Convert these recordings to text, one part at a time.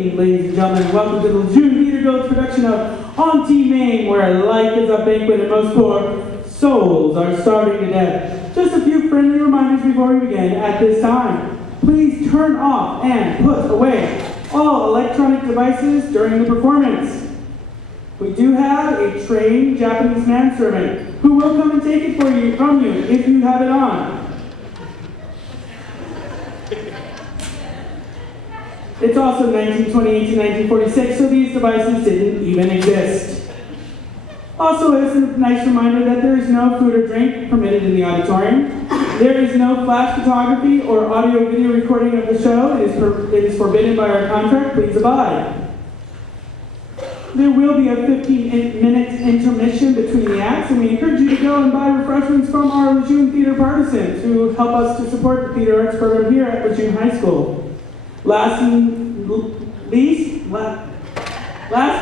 evening, ladies and gentlemen. Welcome to the Lejeune Theatre Guild's production of Mame, where life is a banquet and most poor souls are starving to death. Just a few friendly reminders before we begin. At this time, please turn off and put away all electronic devices during the performance. We do have a trained Japanese manservant who will come and take it from you if you have it on. It's also 1928 to 1946, so these devices didn't even exist. Also, it's a nice reminder that there is no food or drink permitted in the auditorium. There is no flash photography or audio-video recording of the show. It is forbidden by our contract. Please abide. There will be a 15-minute intermission between the acts, and we encourage you to go and buy refreshments from our Lejeune Theater partisans who help us to support the theater arts program here at Lejeune High School. Last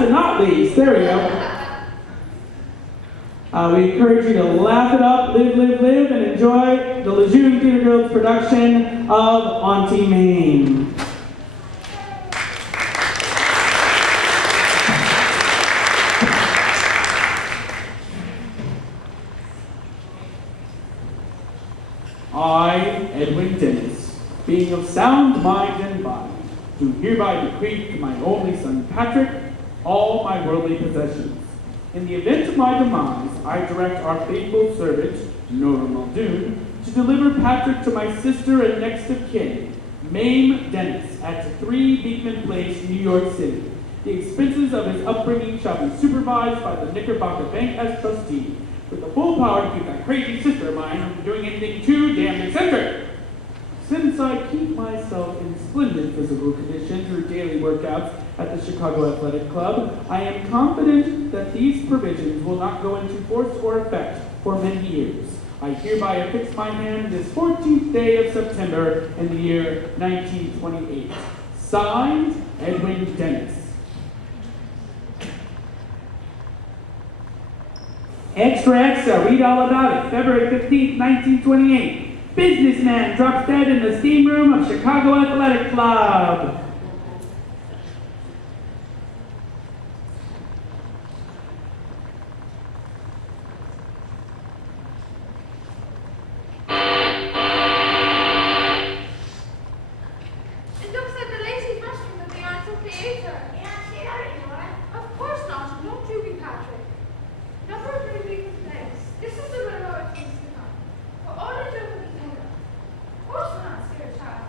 but not least, there we go. We encourage you to laugh it up, live, and enjoy the Lejeune Theatre Guild's production of Mame. I, Edwin Dennis, being of sound mind and body, do hereby bequeath to my only son Patrick all my worldly possessions. In the event of my demise, I direct our faithful servant, Nora Muldoon, to deliver Patrick to my sister and next of kin, Mame Dennis, at 3 Beekman Place, New York City. The expenses of his upbringing shall be supervised by the Knickerbocker Bank as trustee, with the full power to keep that crazy sister of mine from doing anything too damn eccentric. Since I keep myself in splendid physical condition through daily workouts at the Chicago Athletic Club, I am confident that these provisions will not go into force or effect for many years. I hereby affix my hand this 14th day of September in the year 1928. Signed, Edwin Dennis. Extra, read all about it. February 15th, 1928. Businessman drops dead in the steam room of Chicago Athletic Club. It looks like the lazy restroom of the Arts Theatre. Yeah, see that anymore? Of course not. Don't you be Patrick. Number 3 Beacon Place. This is the way Lord things to come. For all the children in England. Of course we're not scared, child.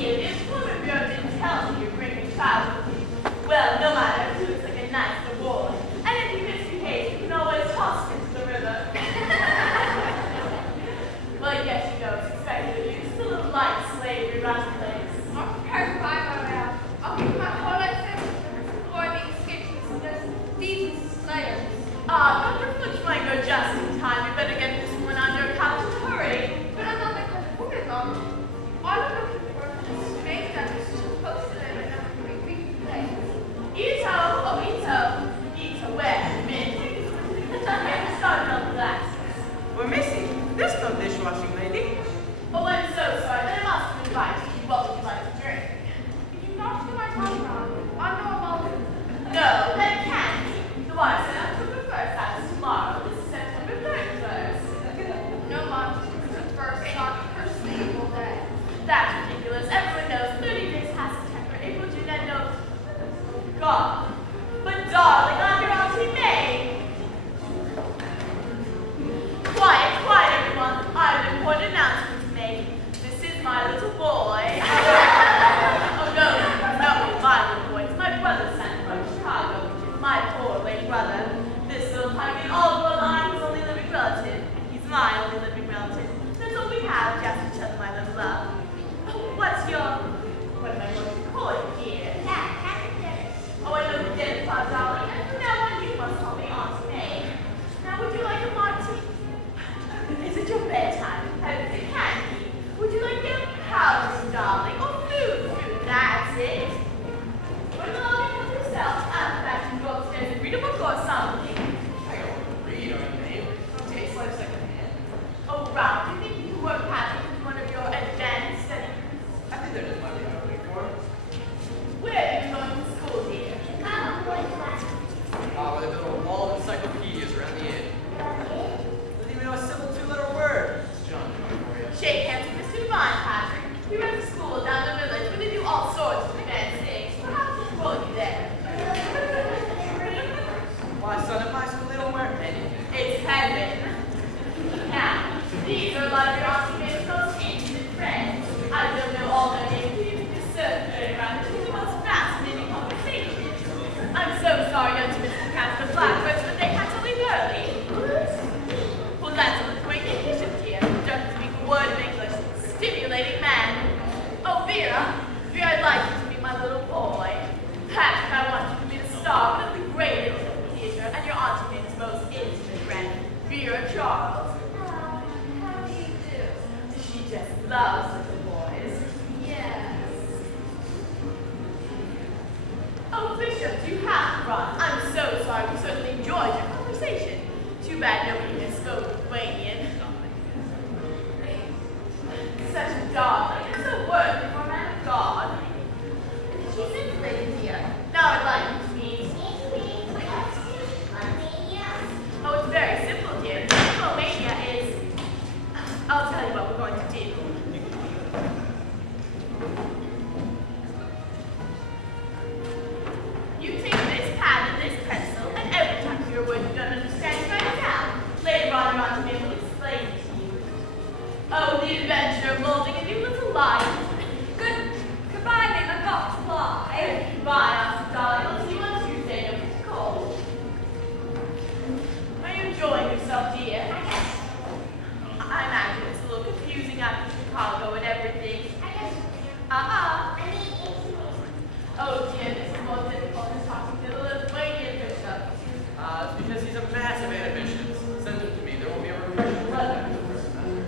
dear, the employment bureau didn't tell me you're bringing a child with you. Well, no matter, he looks like a nice little boy. And if he misbehaves, you can always toss him into the river. Well, I guess you know it's expected of you. Still a light slavery around the place. I'm prepared to buy my way out. I'll keep my whole life savings for being skitches and just thieves and slayers. Dr. Flitch might go just in time. You better get this one on your couch in a hurry. But I'm not like a fool, Mom. All I'm looking for is to make them supposed to live in a big place. Ito, oh Ito. Ito, where? Mint. Get started on the glasses. Well, Missy, there's no dishwashing lady. Oh, I'm so sorry, but I must invite you. What would you like to drink? If you not do my time wrong, I know about it. No, that can't be. The wire said October 1st, that is tomorrow. This is September 31st. No, Mom, it's the first not her single day. That's ridiculous. Everyone knows 30 days past September, April, June, and no. God. But darling, I'm your Auntie May. Quiet, quiet, everyone. I have an important announcement to make. This is my little boy. Oh, no, my little boy. It's my brother sent from Chicago, which is my poor late brother. This little tiny all-blood I'm his only living relative. He's my only living relative. That's all we have, just each other, my little love. What's your, what am I going to call it here? Oh, I know the dead part, darling. And from now on, you must call me Auntie May. Now, would you like a martini? Is it your bedtime? Have it candy? Would you like your powders, darling? Or food? That's it. What about you help yourself? I'm back to go upstairs and read a book or something. I don't read on your name. Tastes like secondhand. Oh, Ralph, do you think you could work happy with one of your advanced studies? I think they're just money I'm looking for. Where are you going to school, dear? Where they build a wall of encyclopedias around the inn. Doesn't even know a simple two-letter word. It's John for you. Shake hands with Mr. Devine, Patrick. He runs a school down the village where they do all sorts of advanced things. Perhaps he'll pull you there. Why, son, at my school they don't wear anything. It's heaven. Now, these are a lot of your Auntie May's most intimate friends. I don't know all their names, but you can discern around the the most fascinating conversations. I'm so sorry, don't you, Mrs. Casper Blackbirds, but they had to leave early. Well, that's a Lithuanian bishop here, who doesn't speak a word of English. Stimulating man. Oh, Vera, I'd like you to be my little boy. Patrick, I want you to be the star, one of the greatest of the theater, and your Auntie May's most intimate friend, Vera Charles. How do you do? She just loves little boys. Yes. Oh, Bishop, you have to run. I'm so sorry. We certainly enjoyed your conversation. Too bad nobody here spoke Lithuanian. Such a darling, and so worthy for a man of God. She's insulated here. Now I'd like you to meet. Oh, it's very simple, dear. Romania is. I'll tell you what we're going to do. You take this pad and this pencil, and every time you're a word you don't understand, you write it down. Later on, your Auntie May will explain it to you. Oh, the adventure of molding a new little life. Goodbye, Mame. I've got to fly. Goodbye, Auntie darling. I'll see you on Tuesday. Don't get cold. Are you enjoying yourself, dear? I guess. I imagine it's a little confusing after Chicago and everything. I guess. Oh dear, this is more difficult than talking to the Lithuanian bishop. It's because he's a massive ambitions. Send him to me. There won't be a refreshing weather.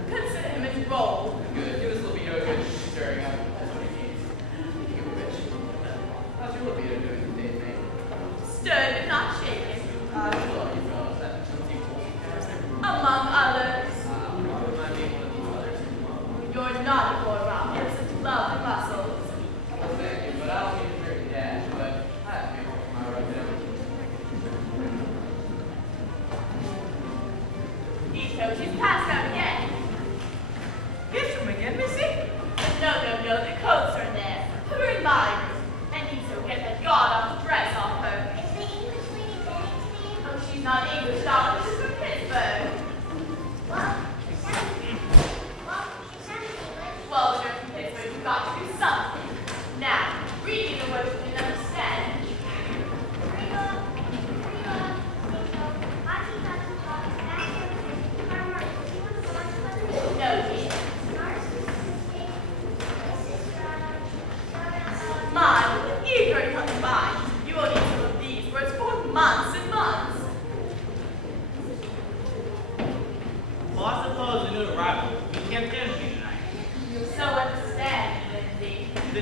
Consider him as roll. Good. Give his libido a good stirring up. That's what he needs. Speaking of which, how's your libido doing today, mate? Stirred but not shaken. You love you fellas. That seems cool. Among others. Remind me of one of these others. You're not a boy, Ralph. You have such lovely muscles. Well, thank you, but I don't mean to very dash, but I have to be home for my right now. Ito, she's passed out again. Kiss him again, Missy? No, the coats are in there. Put her in my room. And Ito, get that god-awful dress off her. Oh, she's not English, darling. She's from Pittsburgh. Well, if you're from Pittsburgh, you've got to do something.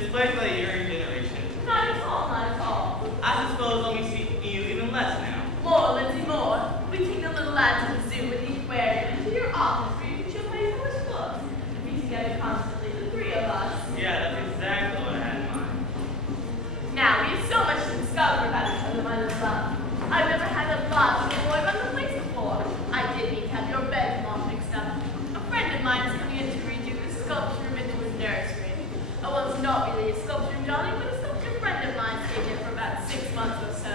displaced by your generation. Not at all, not at all. I suppose I'll be seeing you even less now. More, Lindsay, more. We take the little lad to the zoo and each wear him into your office where you can show my first books. And be together constantly, the three of us. Yeah, that's exactly what I had in mind. Now, we have so much to discover about each other, my little love. I've never had a lot of a boy run the place before. I did hate to have your bedroom all fixed up. A friend of mine is coming in to redo the sculpture room into his nursery. Oh, well, it's not really a sculpture room, darling, but a sculpture friend of mine stayed there for about 6 months or so.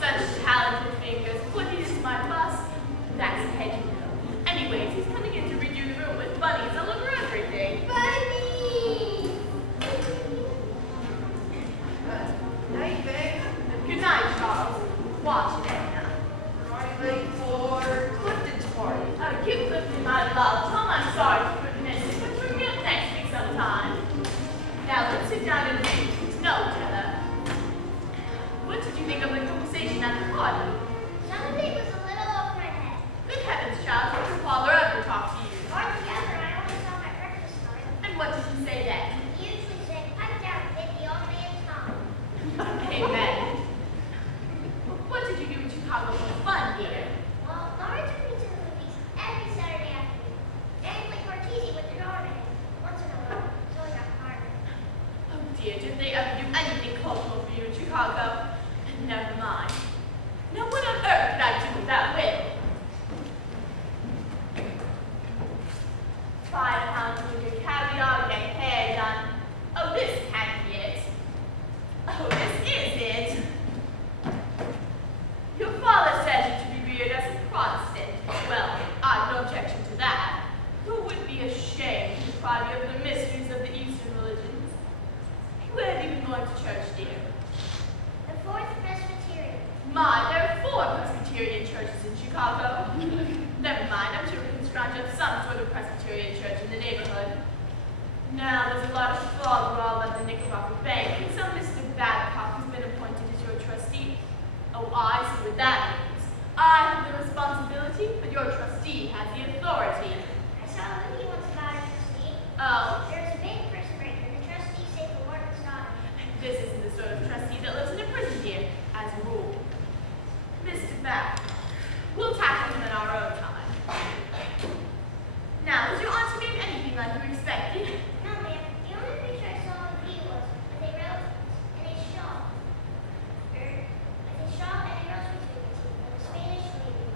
Such talented fingers, put it into my bust. That's a head, you know. Anyways, he's coming in to redo the room with bunnies all over everything. Bunny! Night, babe. Good night, Charles. Watch it, Anna. Already late for Clifton's party. Oh, you Clifton, my love. Tell him I'm sorry for missing, but we'll meet up next week sometime. Now, let's sit down and get to know each other. What did you think of the conversation at the party? Some of it was a little over my head. Good heavens, child, did your father ever talk to you? Altogether, I only saw my breakfast time. And what did he say then? He usually said, pipe down, bit the old man's tongue. Amen. What did you do in Chicago for fun, dear? Well, Laura took me to the movies every Saturday afternoon. And play Martese with the doorman. Once in a while, so I got fired. Oh dear, did they ever do anything cultural for you in Chicago? Never mind. Now what on earth could I do with that whip? 5 pounds of your caviar, get hair done. Oh, this can't be it. Oh, this is it. Your father says you to be reared as a Protestant. Well, I've no objection to that. Though it would be a shame to deprive you of the mysteries of the Eastern religions. Where have you been going to church, dear? The fourth Presbyterian. My, there are 4 Presbyterian churches in Chicago. Never mind, I'm sure we can scrounge up some sort of Presbyterian church in the neighborhood. Now, there's a lot of frog at the Knickerbocker Bank, and some Mr. Babcock has been appointed as your trustee. Oh, I see what that means. I have the responsibility, but your trustee has the authority. I saw a movie once about a trustee. Oh, There's a big prison break, and the trustee saved the warden's daughter. this isn't the sort of trustee that lives in a prison, dear, as a rule. Mr. Babcock, we'll tackle him in our own time. Now, was your auntie Mame anything like you expected? No, ma'am. The only picture I saw on the view was with a rose and a shawl. With a shawl and a rose between the two, and a Spanish lady.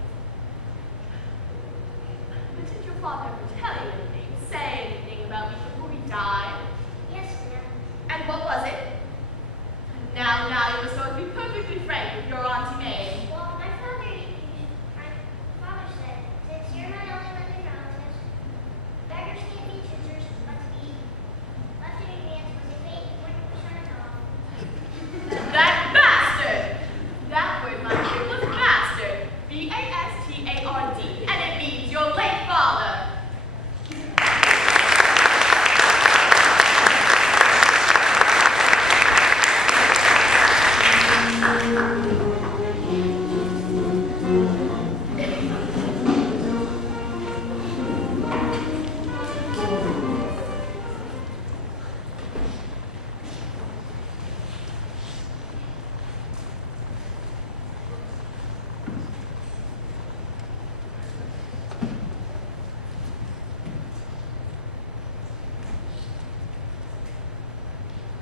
But did your father ever tell you anything, say anything about me before he died? Yes, ma'am. And what was it? Now, you were supposed to be perfectly frank with your auntie Mame. Well, my father said, since you're my only living relatives, beggars can't be choosers, but to be left in advance was a fate when you push on a dog. That bastard! That word, my dear, was bastard. B-A-S-T-A-R-D. And it means your late father.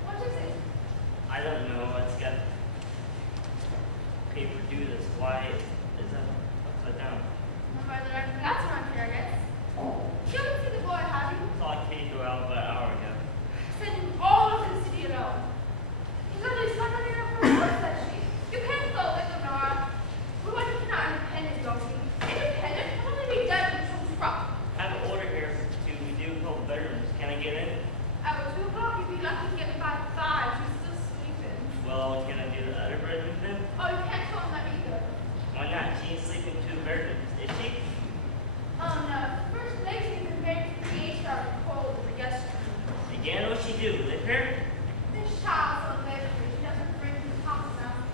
What is it? I don't know. It's got paper do this. Why is that upside down? That's what I'm curious. You haven't seen the boy, have you? Saw Kate go out about an hour ago. Send him all over the city alone. He's only stuck on here for a month, says she. You can't go with him, Nora. We want you to not independent, don't we? Independent? I'll only be dead when she's rough. I have an order here to do a couple bedrooms. Can I get in? At 2 o'clock, you'd be lucky to get me by 5. She's still sleeping. Well, can I do the other bedrooms then? Oh, you can't tell him that either. Why not? She ain't sleeping 2 bedrooms, is she? Oh, no. First lady has been very creative out of the cold in the guest room. Again, what she do? Live here? This child's so lazy. She doesn't bring his house now.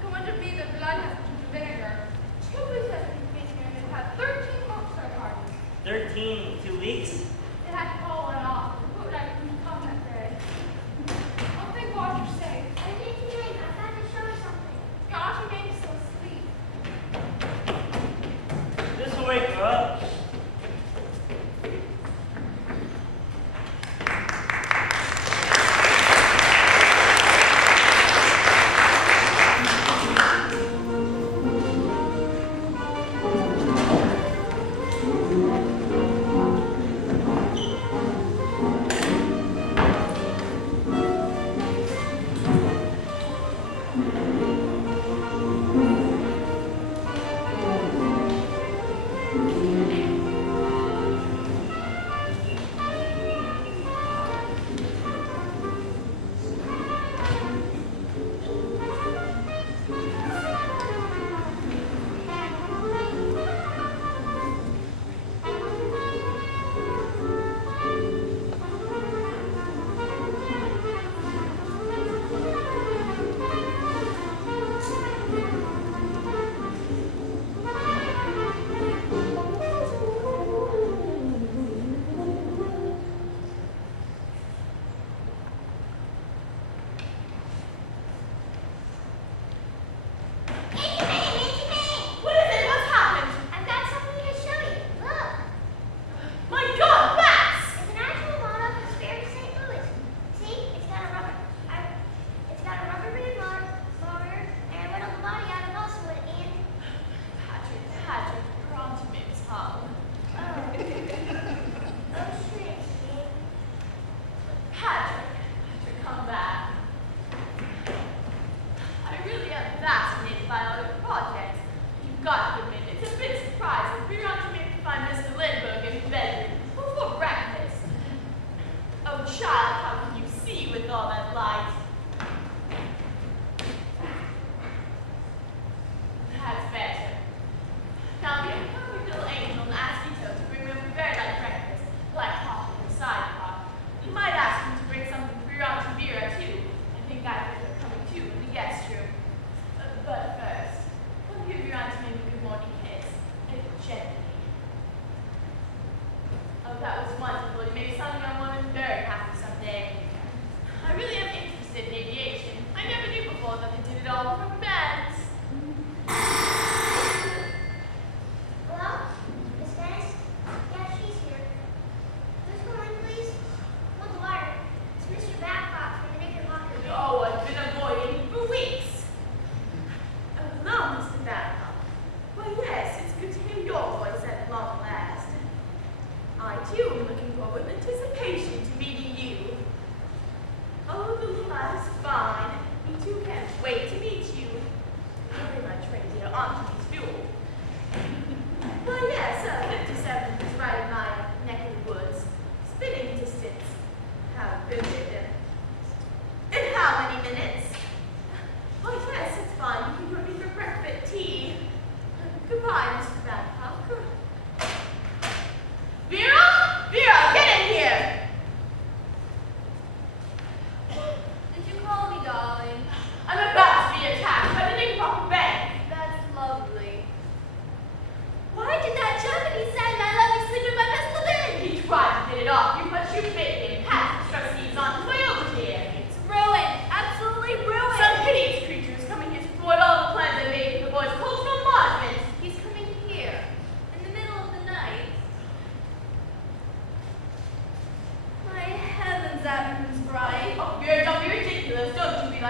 No wonder me the blood has turned to vinegar. Two weeks has been speaking and they've had 13 cocktail parties. 13 in 2 weeks? They had to call it off. The food I couldn't come that day.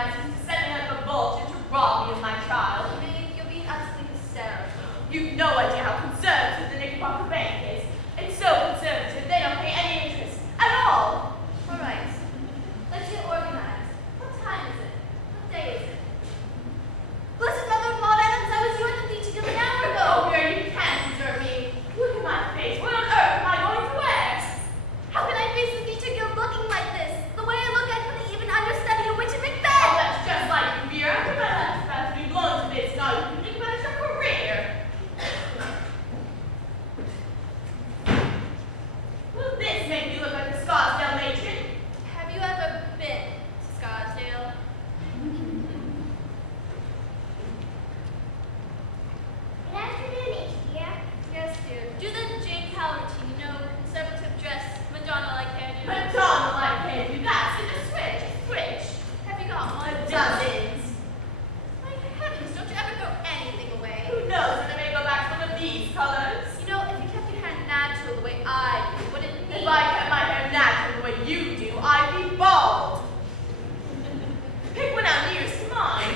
my sister sent me like a vulture to rob me of my child. Mame, you're being absolutely hysterical. You've no idea how conservative the Knickerbocker Bank is. It's so conservative they don't pay any interest at all. All right. Let's get organized. What time is it? What day is it? Blessed Mother of Maud Adams, I was you at the beach an hour ago. Oh, Mary, you can't desert me. Look at my face. What on earth am I going to wear? How can I face the beach guild looking like this? The way I look, I couldn't even understudy a witch in Oh, Macbeth. that's just like you, Vera. After my last about to be blown to bits, now you can think about your career. Will this make me look like a Scarsdale matron? Have you ever been to Scarsdale? Good afternoon, HDR. Yes, dear. Do the Jane Howard routine, you know, conservative dress, Madonna-like hairdo. Madonna like candy, that's in a switch, switch. Have you got one? Dozens. My heavens, don't you ever throw anything away? Who knows when I may go back to one of these colors? You know, if you kept your hair natural the way I do, would it be? If I kept my hair natural the way you do, I'd be bald. Pick one out nearest to mine.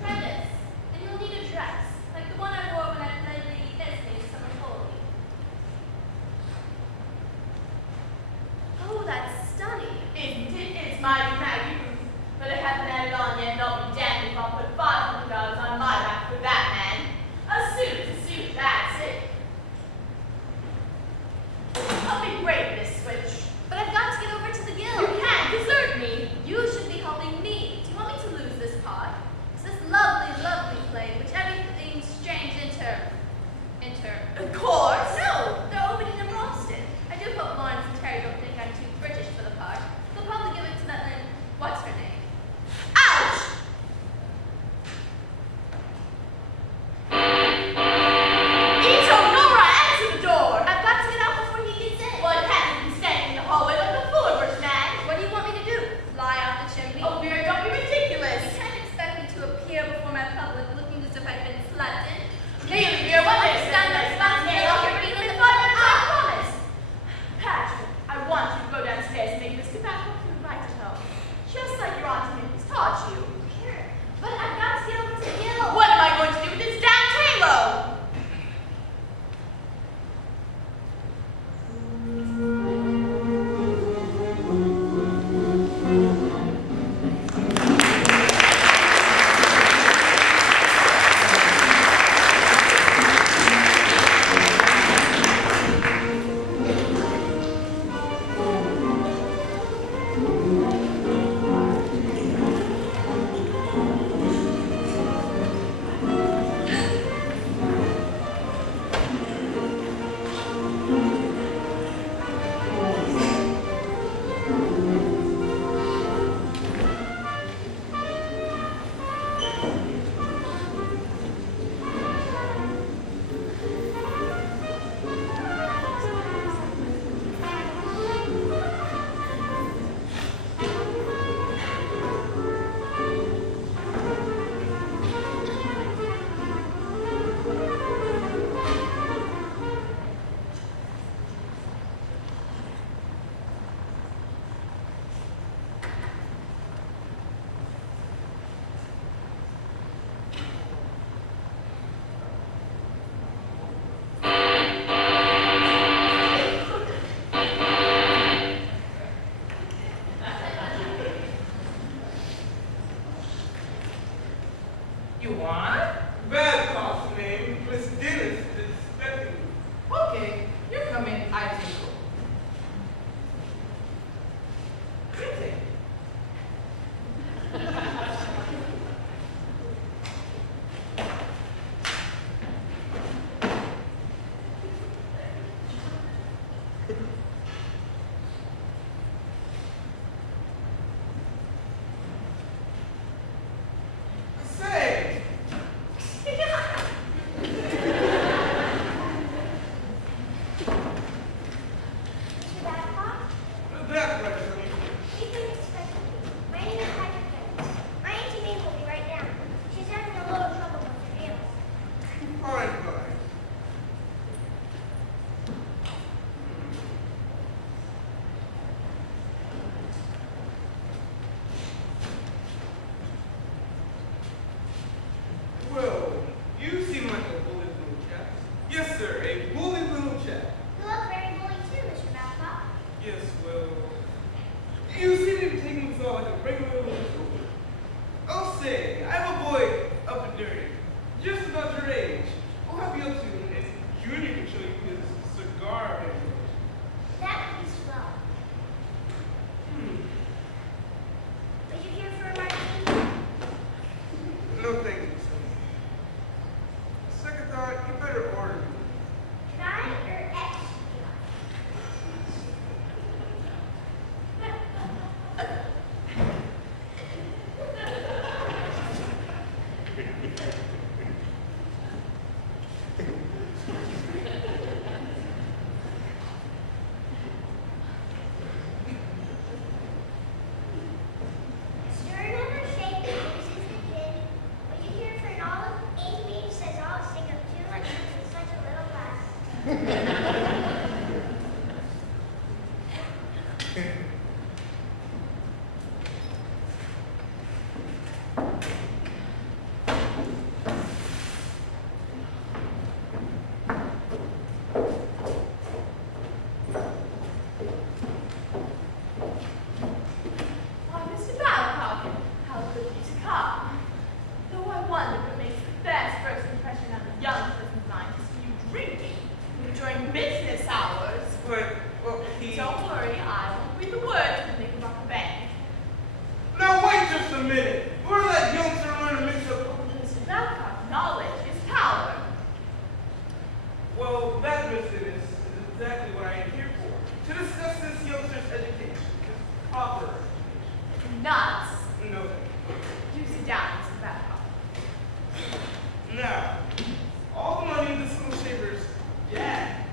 Try this, and you'll need a dress, like the one I wore when I played Lady Esme in Summer Holy. Oh, that's stunning. Isn't it? It's mighty Maggie Ruth. But I haven't had it on yet, and I'll be damned if I'll put $500 on my back for that man. A suit, that's it. I'll be brave this switch. But I've got to get over to the You guild. can't desert me. You should be helping me. Do you want me to lose this part? It's this lovely, lovely play, which everything's changed into. Of course. No, they're opening in Boston. I do hope Lawrence and Terry don't think I'm too British for the part. They'll probably give it to that Lynn. What's her name? Ouch! Ito, Nora, answer the door. I've got to get out before he gets in. Well, I can't even stand in the hallway like a Fullerbush man. What do you want me to do? Fly out the chimney? Oh, Vera, don't be You ridiculous. can't expect me to appear before my public looking as if I've been slept in. Really, Vera, what I makes stand up, stand I'll still, get you're rid of reading it in the 5 minutes, I book. promise. Patrick, I want you to go downstairs and make Miss Capac you right at home. Just like your Auntie Minnie's taught you. Here. But I've got to get over to the guild. What am I going to do with this damn halo? proper. Nuts. No. You sit down, Mr. Babcock. Now, all the money the school savers dad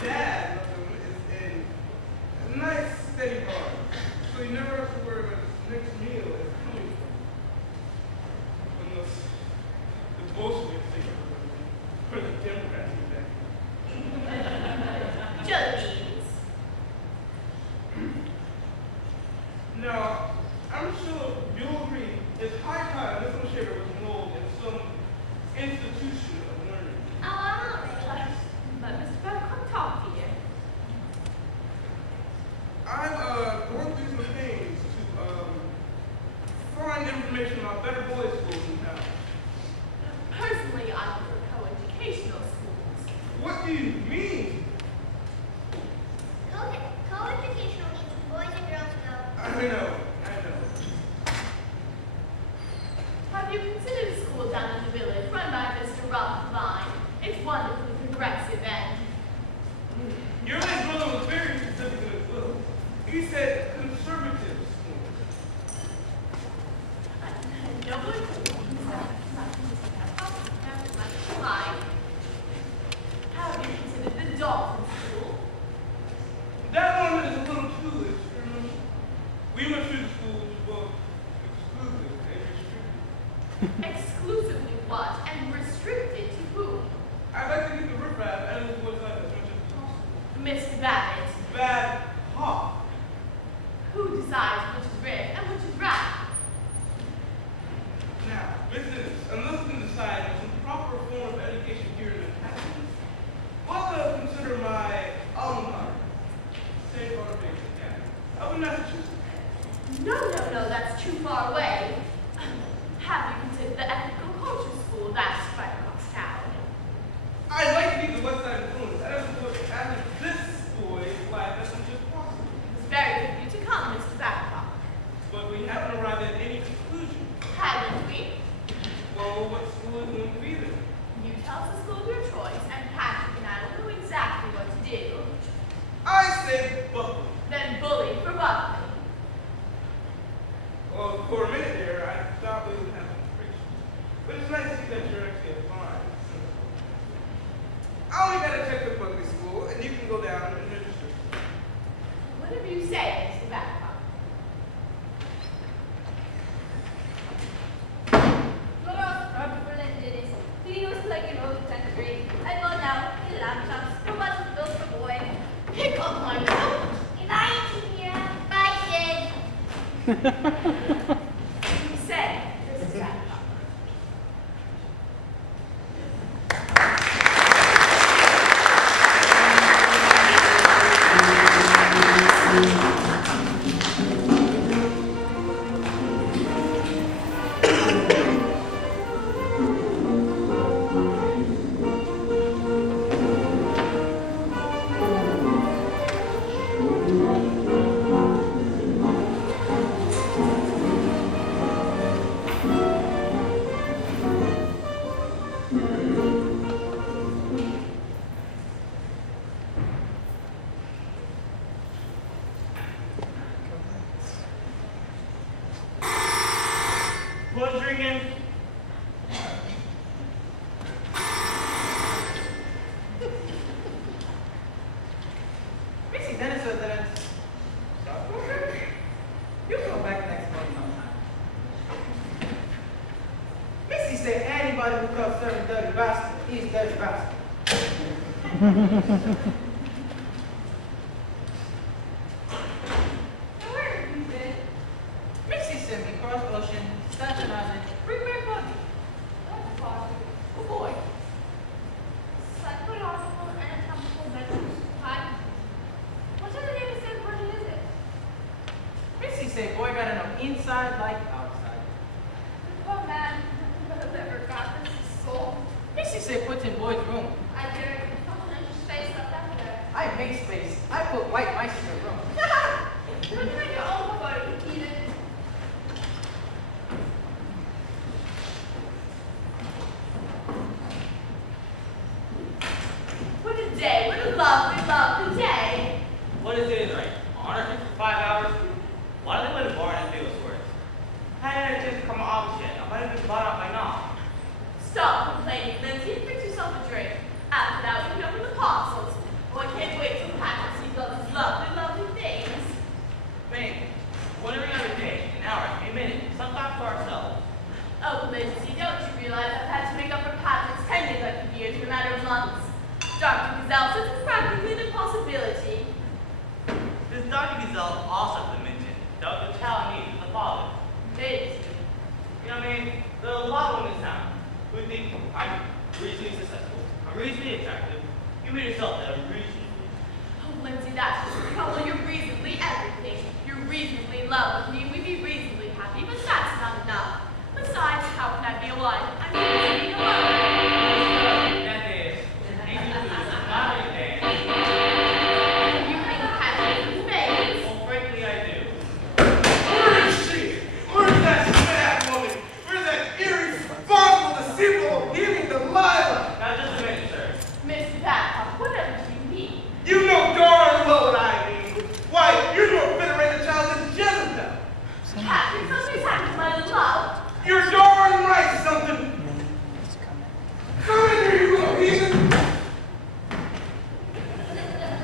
left them is in a nice steady bar, so you never have to worry about the next meal is coming from. Unless the Bolsheviks take over, or the Democrats get back. Jelly beans. Now, I'm sure you'll agree it's high time this little shaver was enrolled in some institution of learning. Oh, I'm already. Let Mr. Babcock talk here. I'm going through some pains to find information about better boys' schools in town. Personally, I prefer co-educational schools. What do you mean? Co-educational means boys and girls go. I know. Have you considered a school down in the village run by Mr. Ralph Vine? It's wonderfully progressive and... Your late brother was very specific in his will. He said conservative schools. No one... Why? Have you considered the Dolphin School? That one is a little too extreme. We went through the school which was both exclusive and restricted. Exclusively what and restricted to whom? I'd like to keep the riffraff out of the boys' life as much as possible. Mr. Babbitt. Bad hawk. Who decides which is riff and which is rap? Now, business, unless we can decide on some proper form of education here in Manhattan, I'll have to consider my alma mater, St. Barnabas Academy, up in Massachusetts. No, that's too far away. Have you considered the Ethical Culture School that's right across town? I'd like to keep the West Side influence as this boy's life as much as possible. It's very good of you to come, Mr. Babcock. But we haven't arrived at any conclusion. Haven't we? Well, what school is going to be there? You tell us the school of your choice, and Patrick and I will know exactly what to do. I said Buckley. Then bully for Buckley. Well, for a minute there, I thought we would have some friction. But it's nice to see that you're actually a fine. I only got to check the Buckley school, and you can go down and register. Whatever you say, Mr. Babcock. Look out, Robert Berlin did it. He was like an old 10th grade. I go now, he laughed us. No one's built for boy. Pick up my note. Goodbye, Tia. Bye, kid. You say, Mrs. Babcock. Blood drinking. Missy Dennis said that it's stockbroker. You come back next month sometime. Missy said anybody who comes serving dirty bastard is dirty bastard. Now, where have you been? Missy sent me cross ocean, Staten Island, bring back money. That's far. Oh boy. Psychological and anatomical measures. Hi. What other name is that version is it? Missy said boy got enough inside like outside. Oh man, whoever got this soul. Missy said put in boy's room. I dare you. Someone in space left out there. I made space. I put white mice in the room. Don't you make your own photo, Edith? What a day. What a lovely, lovely day. What is it, like 155 hours? You made yourself unreasonable. Oh, Lindsay, that's just because you're reasonably everything. You're reasonably in love with me, and we'd be reasonably happy, but that's not enough. Besides, how can I be a wife? I'm reasonably alone. That is, not a man. You think Patrick is made? Well, frankly, I do. Where is she? Where's that mad woman? Where's that irresponsible, deceitful, healing Delilah? Now, just a minute, sir. Mr. Babcock, whatever do you mean? You know darn well what I mean. Why, you're more fit to raise a child than Jezebel. Patrick, something's happened to my little love. You're darn right, something. Come in here, you little heathen.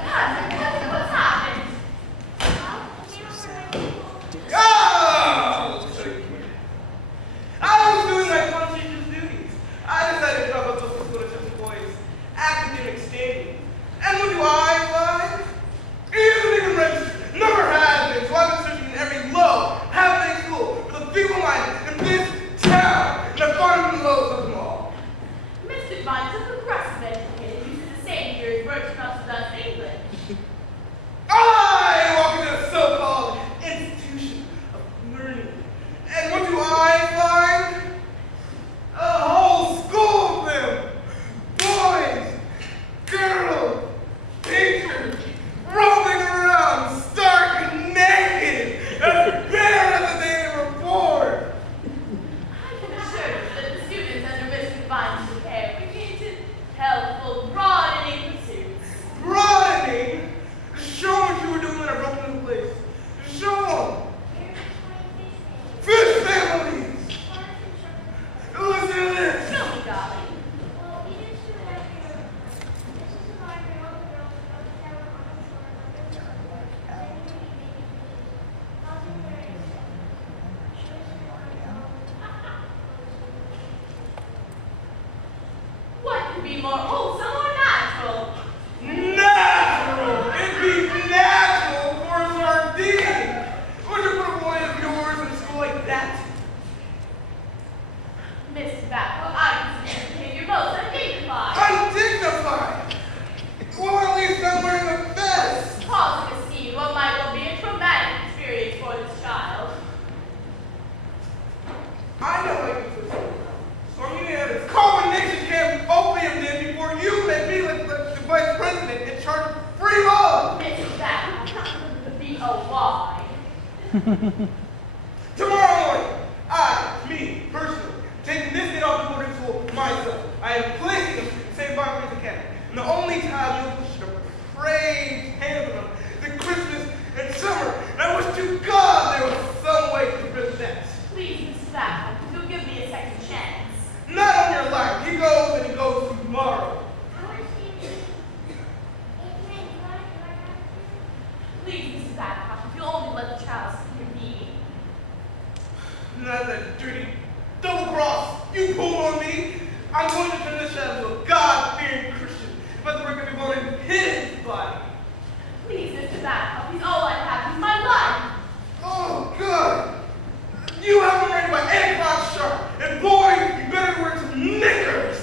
Patrick, what's happened? Oh! I was doing my conscientious duties. I decided to drop out of school to the boys' academic standing. And what do I find? He isn't even registered. Never has been. So I've been searching in every low, half-day school for the feeble-minded in this town. And I found the lowest of them all. Mr. Vine is a progressive educator who uses the same year as Birchcroft does in England. I walk into a so-called institution of learning. And what do I find? A whole school of them. Boys, girls, teachers, roaming around stark naked, as bare as the day they were born. I can assure you that the students under Mr. Vine's care begin to helpful, broadening pursuits. Broadening. Show them what you were doing when I broke into the place. Show them. Fish families. Listen to this. Show me, darling. What could be more wholesome or natural? Natural! It'd be natural for a sardine! Would you put a boy of yours in school like that? Mr. Babcock, I consider your behavior most undignified. Undignified! Well, at least I'm wearing a vest! Cause to see what might well be a traumatic experience for this child. I know I can put school. So I'm gonna have this combination camp opium then before you make me look like the vice president in charge of free love! Mr. Babcock, B-O-Y. Tomorrow morning, me, personally, taking this kid off to boarding school myself. I am placing him in St. Barnabas Academy. And the only time you'll push a praise hand on him is Christmas and summer. And I wish to God there was some way to prevent that. Please, Mr. Babcock, you'll give me a second chance. Not on your life. He goes and he goes tomorrow. Please, Mrs. Babcock, if you'll only let the child see me. Not that dirty double cross you pulled on me. I'm going to turn this child into a God-fearing Christian. But we're going to be born in his body. Please, Mr. Babcock, he's all I have in my life. Oh, good. You have him ready by 8 o'clock sharp. And boy, you better wear some knickers.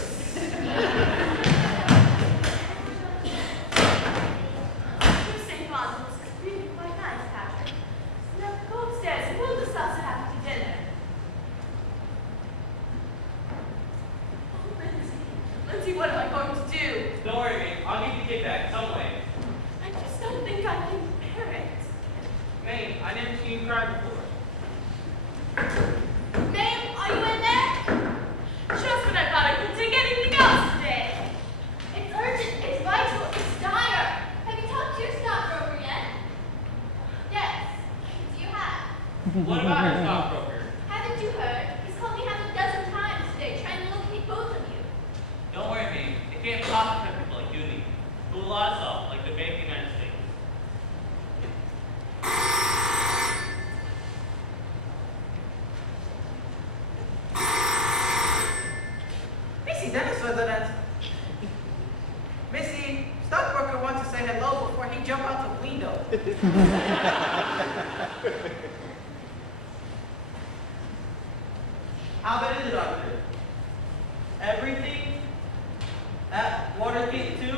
Your St. Bond looks really quite nice, Patrick. Now, go upstairs and we'll discuss it after dinner. Oh, Lindsay, what am I going to do? Don't worry, Mame. I'll get the kid back some way. I just don't think I can bear it. Mame, I never seen you cry before. Mame, are you in there? Just when I thought I couldn't take anything else today. It's urgent, it's vital, it's dire. Have you talked to your stockbroker yet? Yes, you have. What about your stockbroker? Haven't you heard? He's called me half a dozen times today trying to locate both of you. Don't worry, Mame. It can't possibly affect people like you and me, who will lot us off like the Bank of the United States. Missy Dennis was that. Missy, stockbroker wants to say hello before he jump out the window. How bad is it out there? Everything? That water gate too?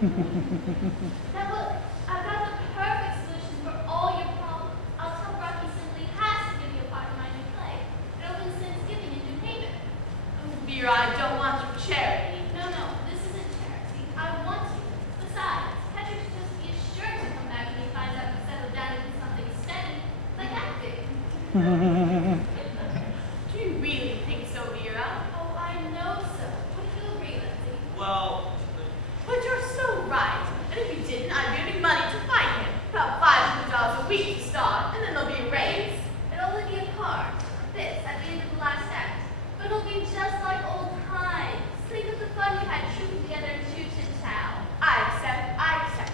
Now look, I've got the perfect solution for all your problems. I'll tell Rocky simply has to give you a part of my new play. It opens Thanksgiving in New Haven. Vera, I don't want your charity. No, this isn't charity. I want you. Besides, Patrick should just be sure to come back when he finds out you settled down into something steady, like acting. Do you really think so, Vera? Oh, I know so. Would you agree, Lindsay? Well, But you're so right. And if you didn't, I'd be earning money to fight him. About $500 a week to start, and then there'll be a raise. It'll only be a part, this, at the end of the last act. But it'll be just like old times. Think of the fun you had trooping together in Choo-Chin Town. I accept.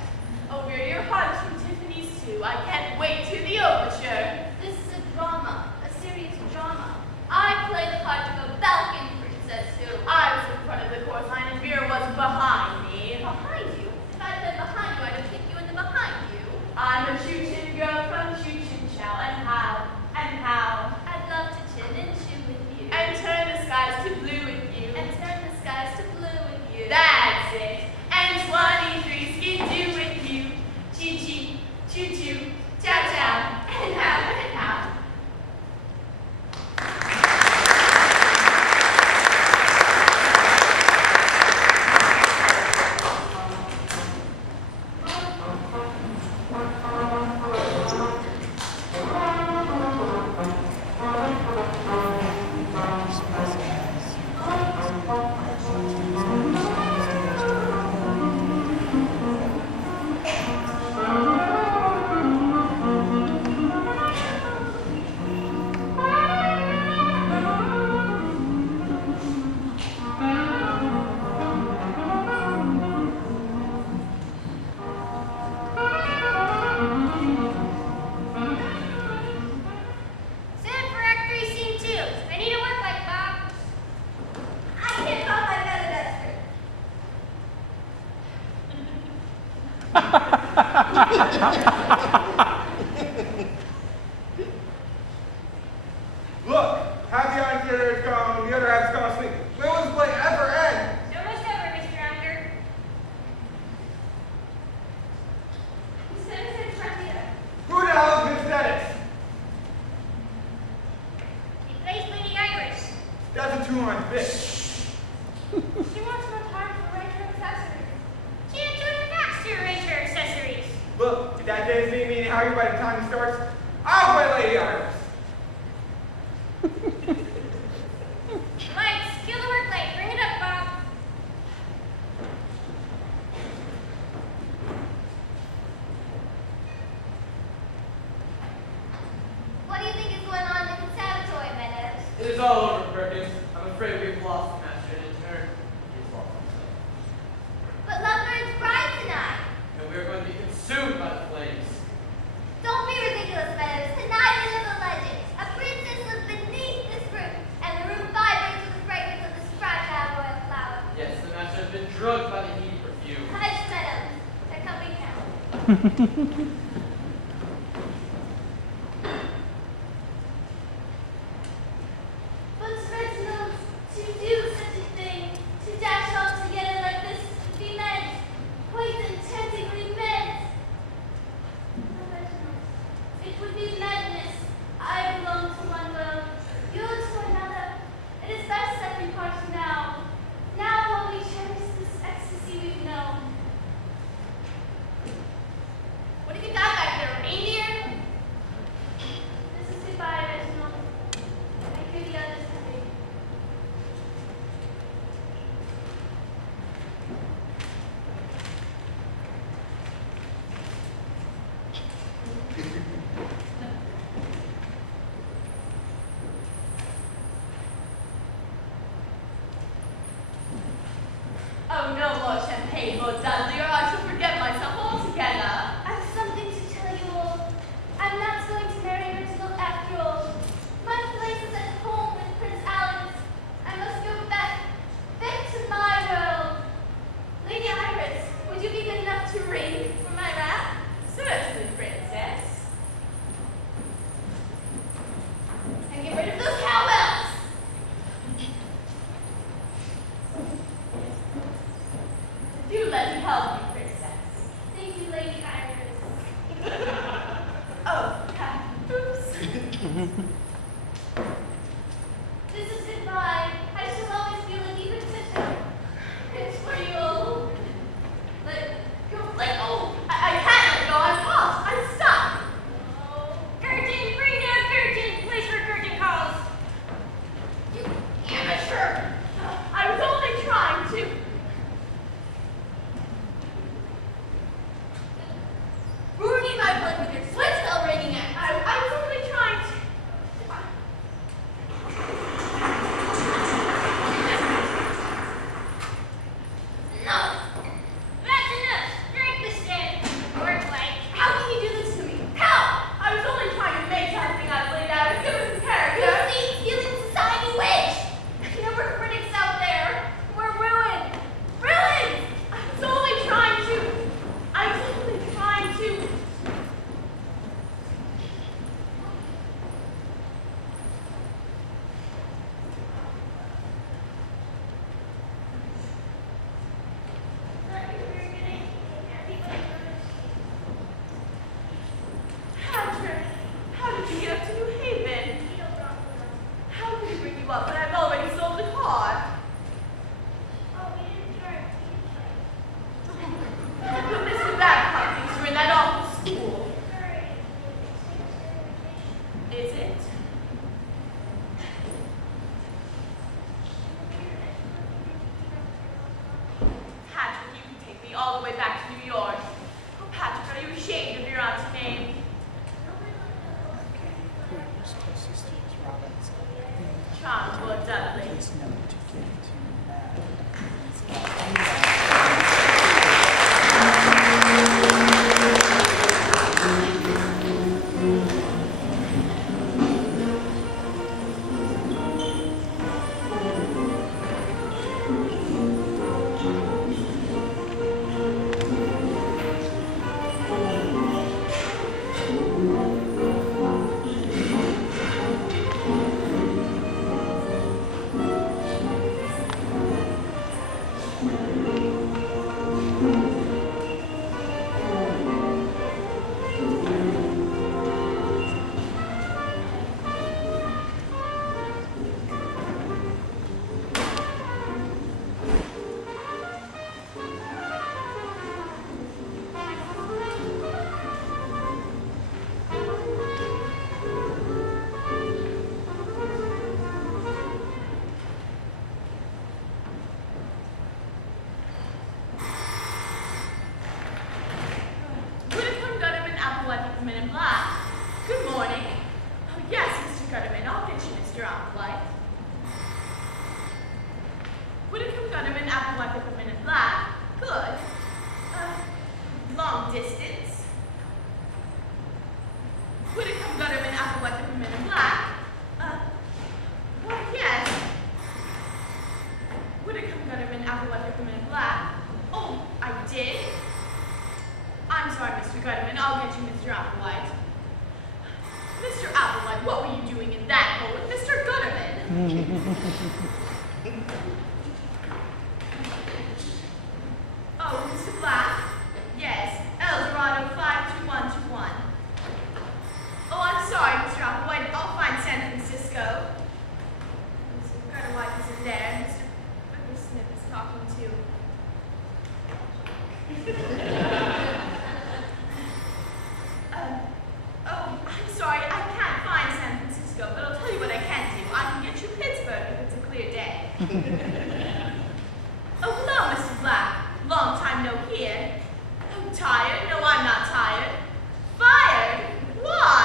Oh, Vera, your heart is from Tiffany's too. I can't wait to the overture. This is a drama, a serious drama. I play the part of a Balkan princess who I was in front of the chorus line and Vera was behind me. behind you. If I'd been behind you, I'd have kicked you in the behind you. I'm a Choo-Chin girl from Choo-Chin Chow. And how? I'd love to chin and chew with you. And turn the skies to blue with you. And turn the skies to blue with you. That's it. And 23 skidoo with you. Chee-chee, choo-choo, chow-chow, and how. Stand for Act 3, Scene 2. I need to work like Bob. I can't call my Duster. Look, half the iron theater is gone, and the other half is gone to sleep. When will this play ever end? So much ever, Mr. Unger. Who the hell is Miss Dennis? He plays Lady Irish. That's a two-line bit. She wants more time for Ranger accessories. She had to attach to arrange her accessories. Look, if that didn't mean how you by the time it starts, I'll play Lady Iris. Mike, kill the work late. Bring it up, Bob. What do you think is going on in the conservatory, Meadows? It is all over, Perkins. I'm afraid we've lost the master, and in turn, he's lost himself. But Lovebirds bride tonight. And we are going to be consumed by the flames. Don't be ridiculous, Meadows. Tonight is a legend. A princess lives beneath this roof, and the room vibrates with the fragrance of this fragile royal flower. Yes, the master has been drugged by the heat perfume. Hush, Meadows. They're coming now. But Reginald, to do such a thing, to dash off together like this, would be meant, quite intensely meant. Oh, Reginald, it would be madness. I belong to one world, you to another. It is best that we part now. Now while we cherish this ecstasy we've known. What have you got back there, a reindeer? This is goodbye, Reginald. I hear the others coming. Oh, no more champagne, Lord Dudley, or I shall forget myself altogether. I've something to tell you all. I'm not going to marry Reginald after all. My place is at home with Prince Alex. I must go back to my world. Lady Iris, would you be good enough to ring for my wrap? Certainly, princess. And get rid of those cowbells. Do let me help you, princess. Tom Lord Dudley. Good morning. Oh, yes, Mr. Gutterman, I'll get you Mr. Applewhite. Whitcomb Gutterman, Applewhite, Peppermint and Black. Good. Long distance. Whitcomb Gutterman, Applewhite, Peppermint and Black. Well, yes. Whitcomb Gutterman, Applewhite, Peppermint and Black. Oh, I did? I'm sorry, Mr. Gutterman. I'll get you Mr. Applewhite. Mr. Applewhite, what were you doing in that hole with Mr. Gutterman? Oh, Mr. Black? Yes, Eldorado 52121. Oh, I'm sorry, Mr. Applewhite. I'll find San Francisco. Mr. Gutterwhite isn't there. Mr. Smith is talking to. Oh, I'm sorry, I can't find San Francisco, but I'll tell you what I can do. I can get you Pittsburgh if it's a clear day. Oh, hello, Mr. Black. Long time no hear. Oh, tired? No, I'm not tired. Fired? Why?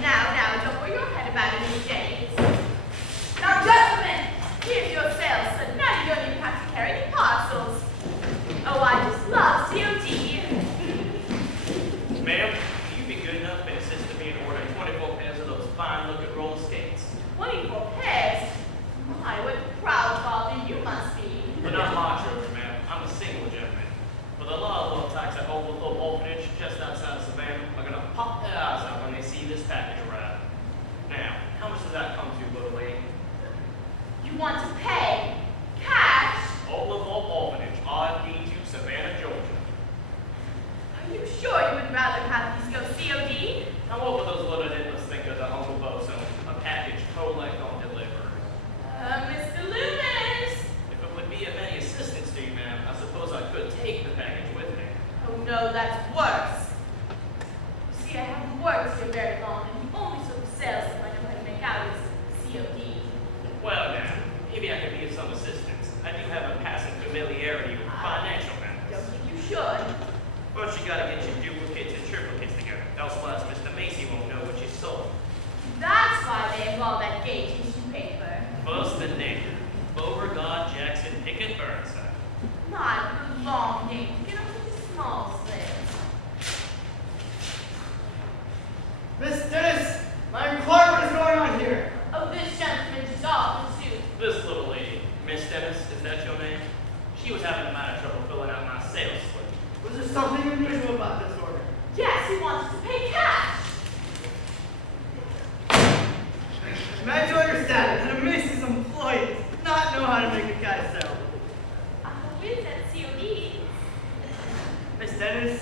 Now, would rather have these go COD. Now what would those little nippers think of the Uncle Bo's a package collect on delivery? Mr. Loomis. If it would be of any assistance to you, ma'am, I suppose I could take the package with me. Oh no, that's worse. You see, I haven't worked here very long, and the only sort of sales that I know how to make out is COD. Well, ma'am, maybe I could be of some assistance. I do have a passing familiarity with financial matters. Don't think you should. First, you gotta get your duplicates and triplicates together. Elsewise, Mr. Macy won't know what you sold. That's why they have all that gay tissue paper. First, the name. Beauregard Jackson Pickett Burnside. Not the long name. Get up with the small slips. Miss Dennis, my Clark, what is going on here? Oh, this gentleman just off in suit. This little lady, Miss Dennis, is that your name? She was having a lot of trouble filling out my sales slip. Was there something unusual about this order? Yes, he wants to pay cash. Imagine to understand that a Macy's employee does not know how to make a guy sell. Who is that COD? Miss Dennis,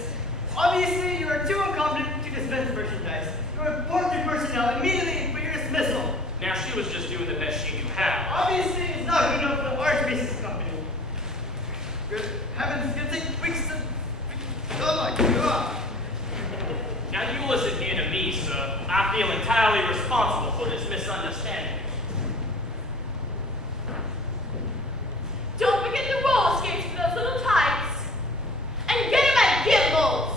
obviously you are too incompetent to dispense merchandise. You report to personnel immediately for your dismissal. Now, she was just doing the best she knew how. Obviously, it's not good enough for the large Macy's company. Good heavens, it's gonna take weeks to... Oh my God. Now, you listen here to me, sir. I feel entirely responsible for this misunderstanding. Don't forget the roller skates for those little tights. And get him at Gimbals.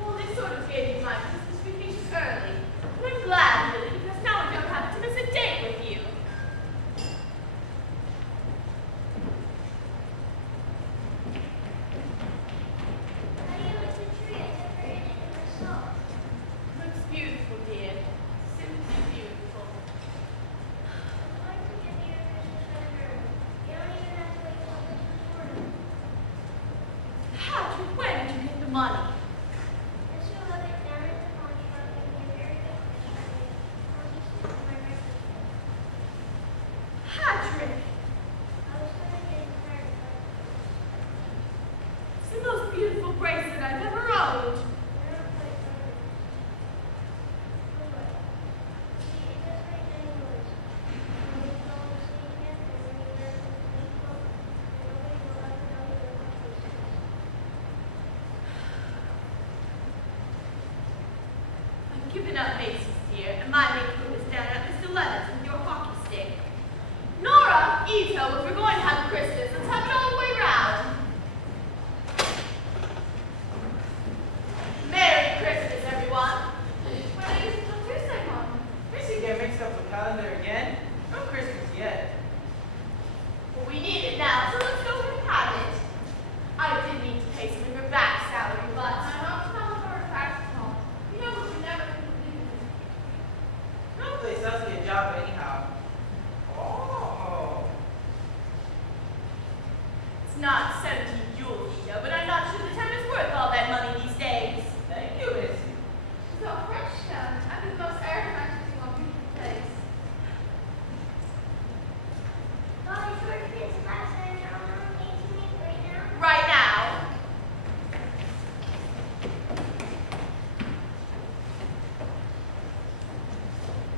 Well, this sort of gave me my Christmas vacation early. And I'm glad, really, because now I don't have to miss a date with you. How do you like the tree? I never ate it myself. Looks beautiful, dear. Simply beautiful. Why don't you give me your Christmas present early? You don't even have to wait till Christmas morning. Patrick, when did you get the money? Just so look it down at the pawn shop and be very good Christmas present. I'll just stick to my record. Patrick! I was gonna get tired, but It's the most beautiful bracelet I've ever owned. we're not quite done. Anyway, see, it does make any noise. When you fall asleep yet, and when you wear the sleep coat, and nobody will ever know you're not Christmas. I've given up Macy's, dear, and my make put us down at Mr. Leonard's with your hockey stick. Nora, Ito, if we're going to have Christmas, let's have it all the way round. Merry Christmas, everyone. When I used to Tuesday, Mom. Missy get mixed up with calendar again. No Christmas yet. Well, we need it now, so let's go and have it. I did need to pay some of your back salary, but My mom's calling for her tax home. You know what we never can do. No place else to get a job anyhow. Oh. it's not 17 jewels, Ito, but I'm not sure the town is worth all that money these days. Thank you, Missy. So French town, I think the most aromatic thing on people's face. Molly, for kids last night, are on 18 right now? Right now.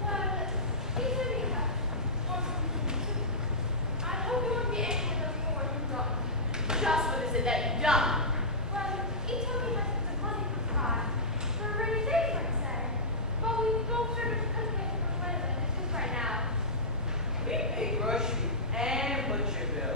Well, he's a rehab. I hope you won't be angry with us for what you've done. Just what is it that you've done? Well, he told me that the money for pride. For a rainy day, for example. But we both serve as cooking for the weather, and it's just right now. We pay grocery and butcher bill.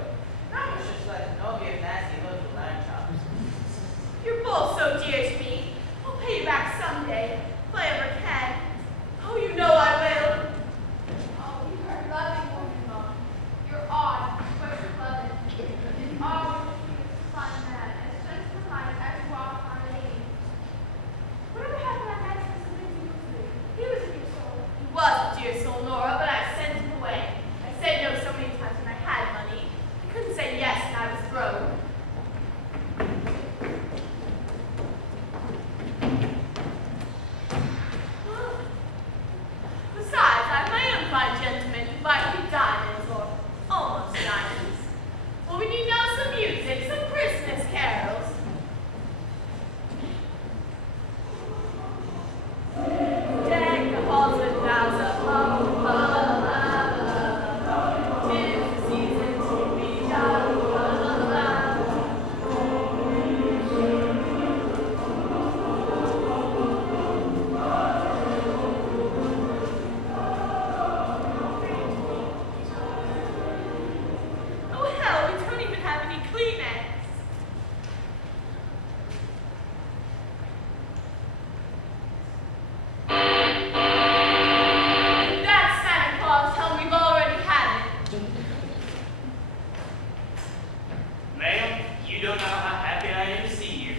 You don't know how happy I am to see you.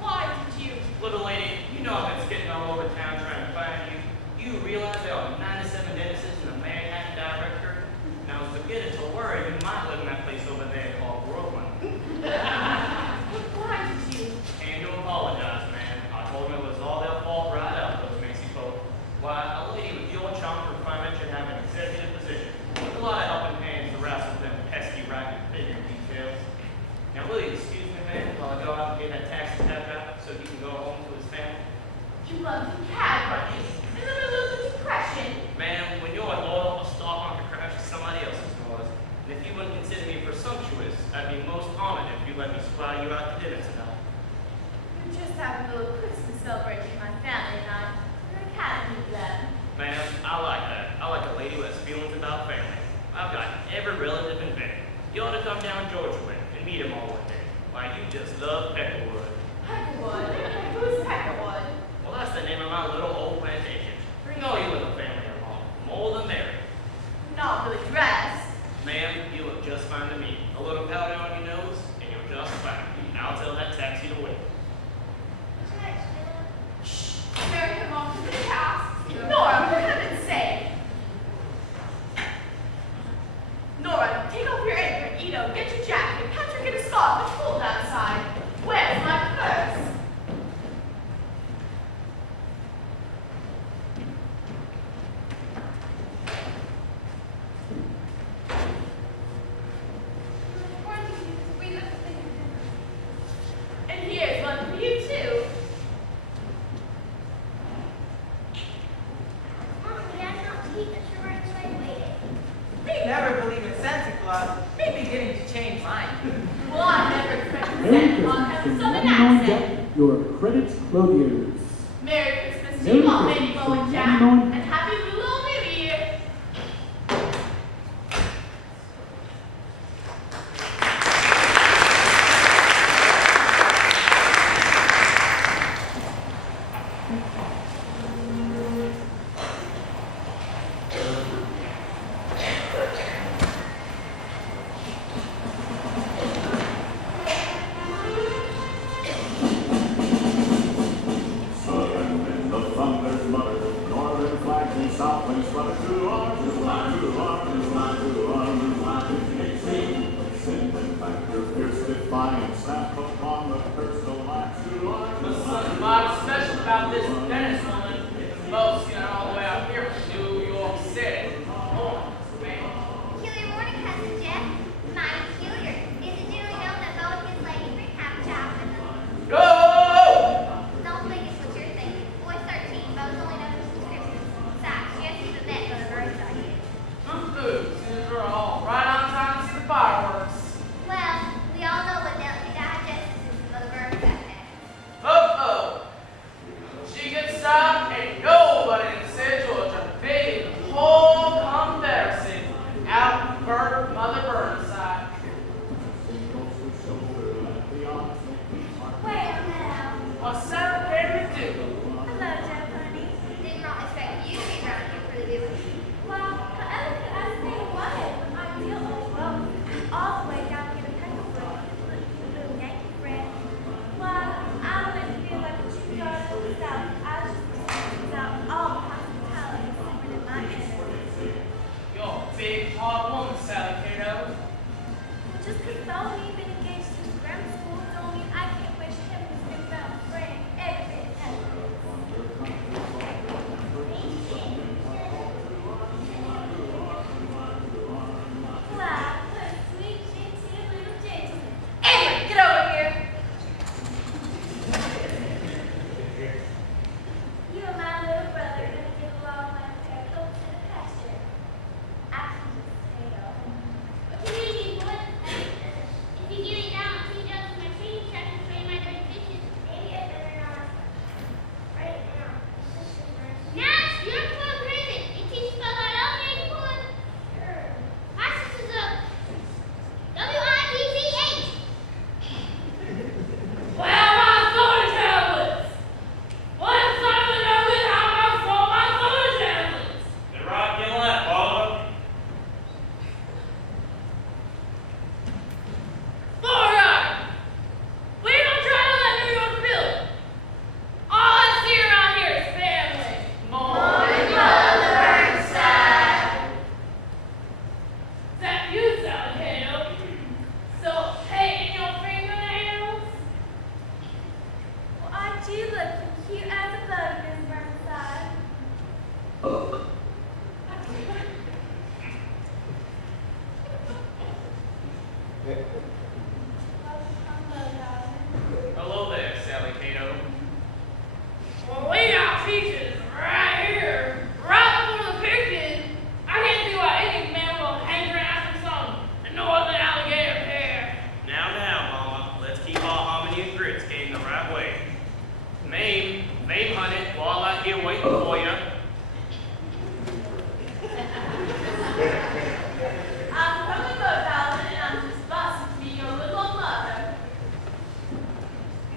Why did you? Little lady, you know I've been skipping all over town trying to find you. You realize there are 97 dentists in the Manhattan directory? Now, it's beginning to worry you might live in that place over there called Brooklyn. Why did you? And to apologize, man. I told them it was all their fault right out, those Macy folk. Why, a lady with your charm for refinement should have an executive position with a lot of helping hands to wrestle with them pesky racket figure details. Now, will you excuse me, man, while I go out and get that taxi cab out so he can go home to his family? You love the cab running in the middle of the depression. Ma'am, when you're loyal, a stock market crash is somebody else's cause. And if you wouldn't consider me presumptuous, I'd be most honored if you let me supply you out to dinner tonight. We're just having a little Christmas celebration, my family and I. We're a academy then. Ma'am, I like that. I like a lady who has feelings about family. I've got every relative in bed. You ought to come down Georgia way and meet them all one day. Why, you just love Peckerwood. Peckerwood? Who's Peckerwood? Well, that's the name of my little old plantation. Bring all your little family along. More than merry. Not really dressed. Ma'am, you look just fine to me. A little powder on your nose, and you're just fine. I'll tell that taxi to wait. Shh! Marry him off to the house. Nora, for heaven's sake. Nora, take off your apron. Ito, get your jacket. Patrick, get a scarf. It's cold outside. Where's my purse? And here's one for you, too. Mom, Dad, not to eat the sugar so I waited. We never believe in Santa Claus. We're beginning to change mine. Well, I never expected Merry Santa Claus to have a Christmas southern from Mame on accent. Jack, your credit clothiers. Merry Christmas to Merry you all, Christmas Mandy Bo from and Jack, Mame on- and Happy Little New Year. Southern wind, the thunder's mother, northern flags and south winds flutter to arms, to arms, to arms, to arms, to arms, to arms, send them back your fierce defiance, stamp upon the personal lines, to arms, There's something mighty special about this Dennis woman. The boat's getting all the way out here from New York City. Oh, man. Peculiar morning, cousin Jeff. Mighty peculiar. Is it generally known that Bo and his lady friend have a child with them? Go! Don't think it's what you're thinking. Boy's 13. Bo's only known him since Christmas. Besides, she hasn't even met for the birthday yet. Boo-boo. Since we're all right on time to see the fireworks. Well, we all know what delicate digestive system Mother Bird has. Oh, oh. She gets Hello there, Sally Cato. Well, we got peaches right here, right before the picnic. I can't see why any man will hang around after some northern alligator pear. Now, Mama, let's keep our harmony and grits getting the right way. Mame, honey, while I'm here waiting for you. I'm from the boat, darling, and I'm just busting to be your little mother.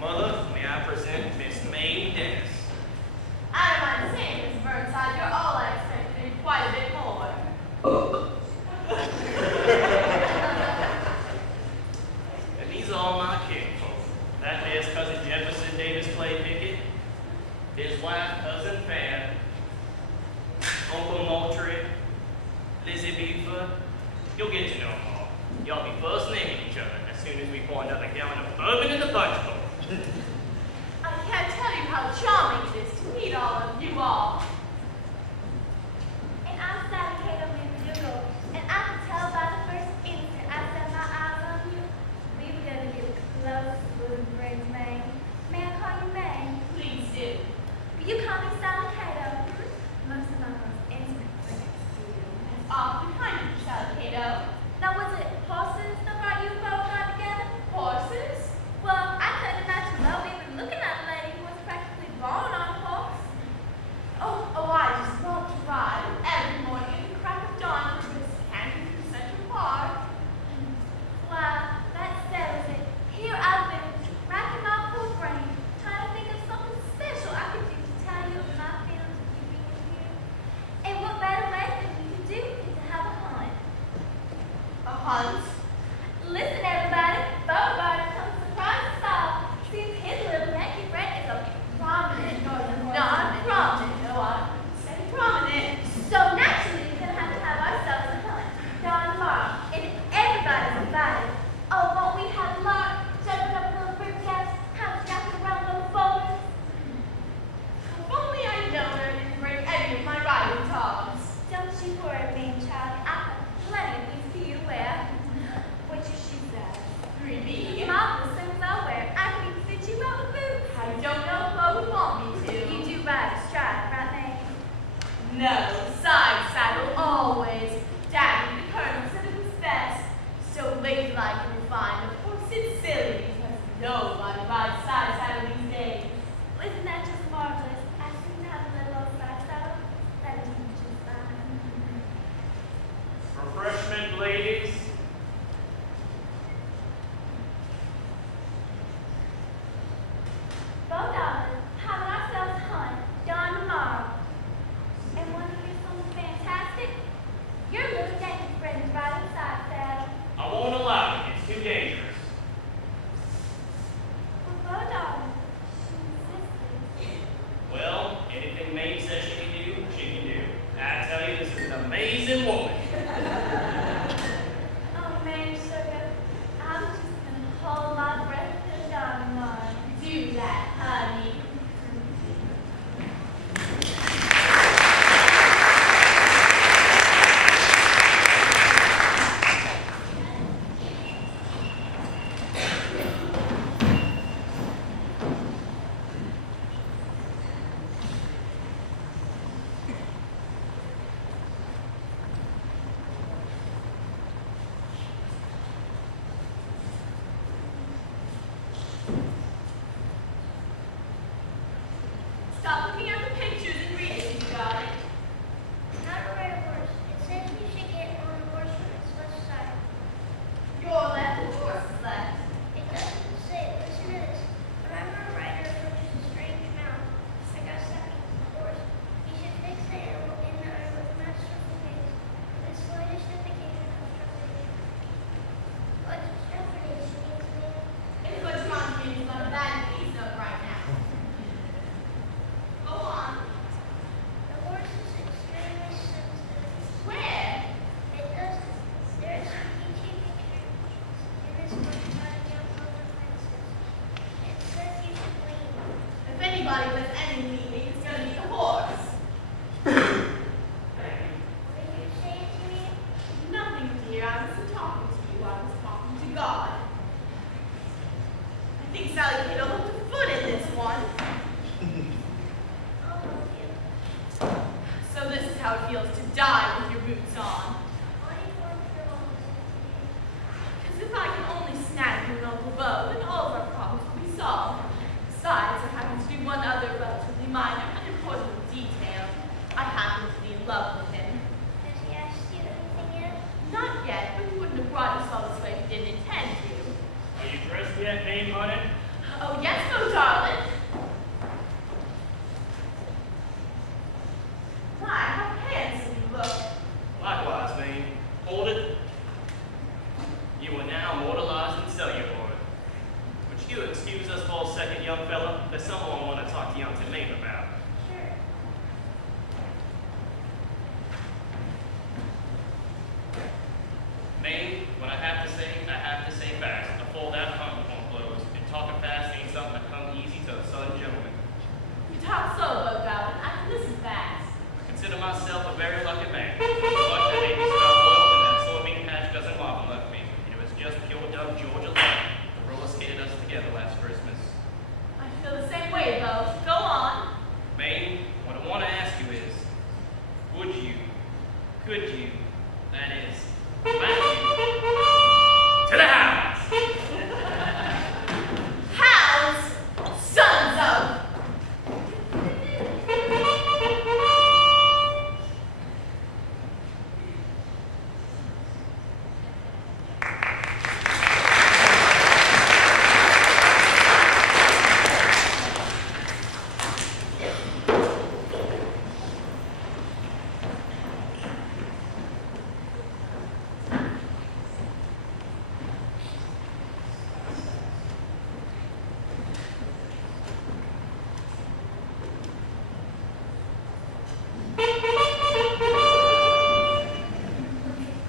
Mother, may I present Miss Mame Dennis. I don't mind saying, Miss Burnside, you're all I expected and quite a bit more. And these are all my kinfolk. That is Cousin Jefferson Davis Clay Pickett, his wife, Cousin Fan, Uncle Moultrie, Lizzie Beaver. You'll get to know them all. Y'all be first naming each other as soon as we pour another gallon of bourbon in the punch bowl. I can't tell you how charming it is to meet all of you all. And I'm Sally Cato McDougal, and I can tell by the first instant I set my eyes on you, we were going to get close, little friends, Mame. May I call you Mame? Please do. Will you call me Sally Cato? Most of my most intimate friends do. That's awfully kind of you, Sally Cato. Now, was it horses that brought you both got together? Horses? Well, I couldn't imagine Mo even looking at a lady who was practically born on a horse. Oh, I just love to ride every morning at the crack of dawn through this canyon through Central Park. Why, that settles it. Here I've been racking my poor brain, trying to think of something special I could do to tell you of my feelings of you being here. And what better way than we could do than to have a hunt? A hunt? Listen, everybody, Beauregard comes to surprise us all. Seems his little Yankee friend is a prominent northern horseman. Non-prominent, no, I say prominent. So naturally, we're gonna have ourselves a hunt down tomorrow, and everybody's invited. Oh, won't we have luck? Jumping up little brick caps, house jacking around those boulders. If only I'd known I didn't bring any of my riding togs. Don't you worry, mean child. I have plenty of things for you to wear. What's your shoe size? 3B. Mom, as soon as I wear it, I can even fit you rubber boots. I don't know if Bo would want me to. You do ride a stride, right, Mame? No, side saddle always. Daddy, the colonel, said it was best. So ladylike and refined. Of course, it's silly because nobody rides side saddle these days. Isn't that just marvelous? I seem to have a little old side saddle. That is just fine. Refreshment, ladies. Both of us having ourselves a hunt dawn tomorrow. And want to hear something fantastic? Your little Yankee friend is riding side saddle. I won't allow it. It's too dangerous. Well, both of us, she insisted. Well, anything Mame says she can do, she can do. I tell you, this is an amazing woman. Oh, man, sugar, I'm just going to hold my breath till dawn tomorrow. Do that, honey. Stop looking at the pictures and read it, you got it. Not a red horse. It says you should get on the horse from its left side. Your left, of course, is left. It doesn't say. Listen to this. Whenever a rider approaches a strange mount, like a second horse, he should fix the animal in the eye with masterful gaze, with the slightest indication of trepidation. What's trepidation means, man? It's what John means, but think Sally Cato hooked a foot in this one. So this is how it feels to die with your boots on. Because if I can only snag you an Uncle Bo, then all of our problems will be solved. Besides, there happens to be one other relatively minor, unimportant detail. I happen to be in love with him. Has he asked you anything yet? Not yet, but he wouldn't have brought us all this way if he didn't intend to. Are you dressed yet, Mame, honey? Oh, yes, Bo, darling. My, how handsome you look. Likewise, Mame. Hold it. You are now immortalized in celluloid. Would you excuse us for a second, young fella? There's someone I want to talk to young Mame about. Sure. Mame, when I have to say fast. I fold out hunting clothes, and talking fast ain't something that comes easy to a southern gentleman. You talk slow, Bo, darling. I can listen fast. I consider myself a very lucky man. Luck that made me smell oil and that soybean patch doesn't waffle left me. It was just pure dumb Georgia love. The roller skated us together last Christmas. I feel the same way, Bo. Go on. Mame, what I want to ask you is, could you, that is, might you, to the house! Hounds, sons of.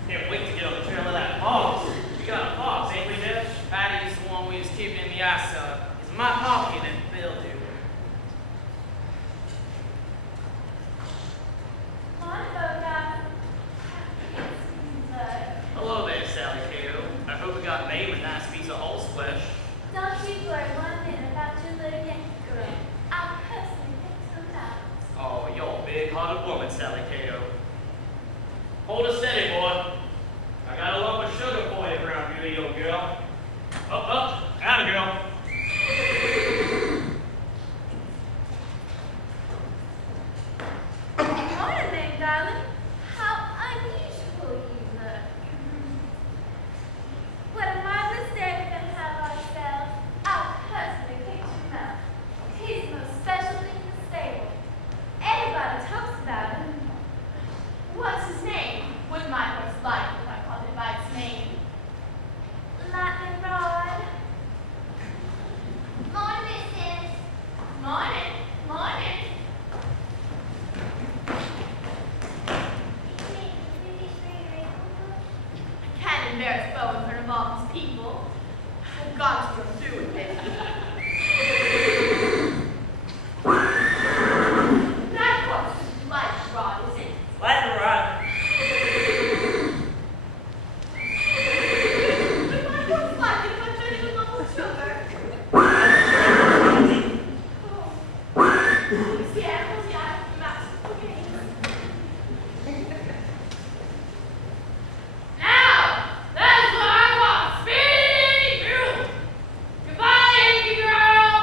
Can't wait to get on the trail of that fox. We got a fox, ain't we, Deb? Patty's the one we was keeping in the ice cellar. It's my pocket and Bill do. Hi, Boga. Hello there, Sally Cato. I hope we got Mame a nice piece of horse flesh. Don't you worry 1 minute about your little Yankee girl. I'll personally pick some out. Oh, you're a big-hearted woman, Sally Cato. Hold her steady, boy. I got a lump of sugar for you, brown beauty, little girl. Up, atta girl. Morning, Mame, darling. How unusual you look. What a marvelous day we're going to have ourselves. I'll personally pick him out. He's the most special thing in the stable. Everybody talks about him. What's his name? Wouldn't my horse like it if I called it by its name? Lightning Rod. Morning, Mrs. Morning, morning. I can't embarrass Bo in front of all these people. I've got to go through with it. That horse is Lightning Rod, is it? Lightning rod. Would my horse like it if I fed him a lump of sugar? It's the animals, the eyes, the mouths, the games. Now, that's what I want. Speedy, you. Goodbye, Yankee girl.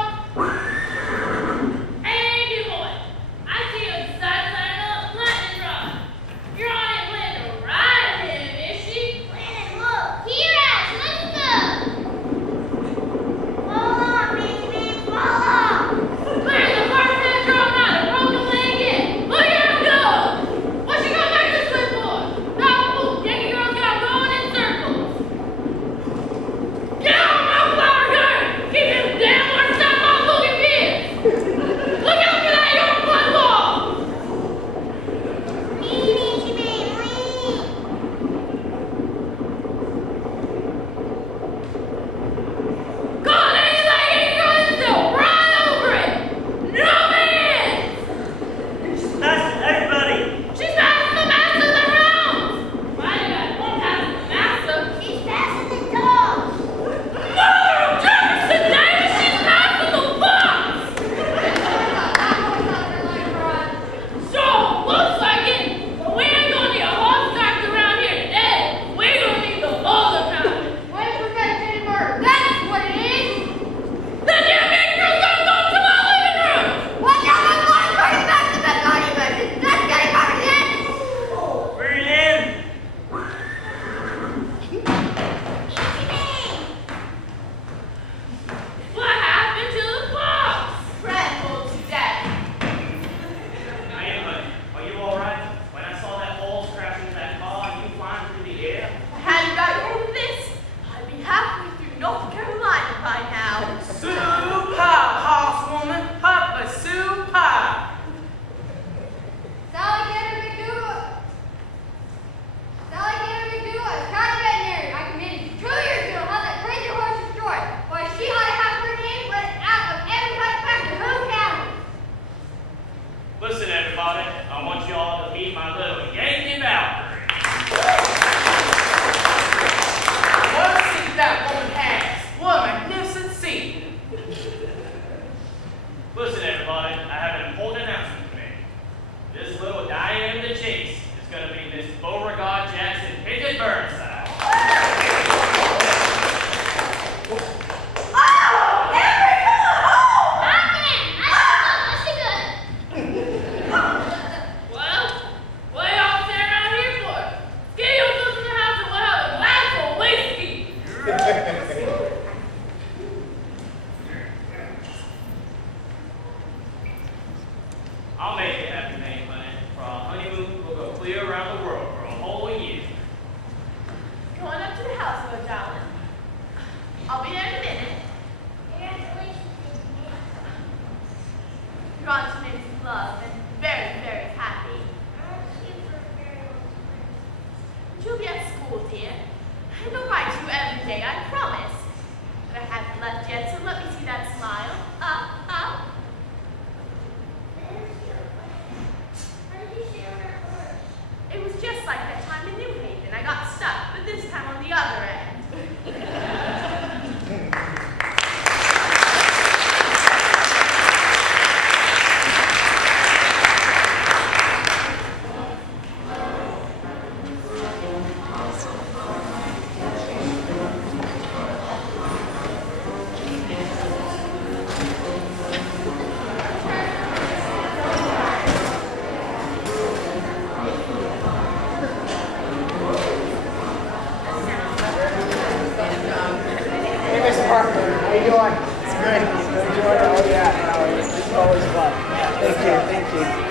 How you doing? It's great. Oh yeah, no, it's always fun. Thank you.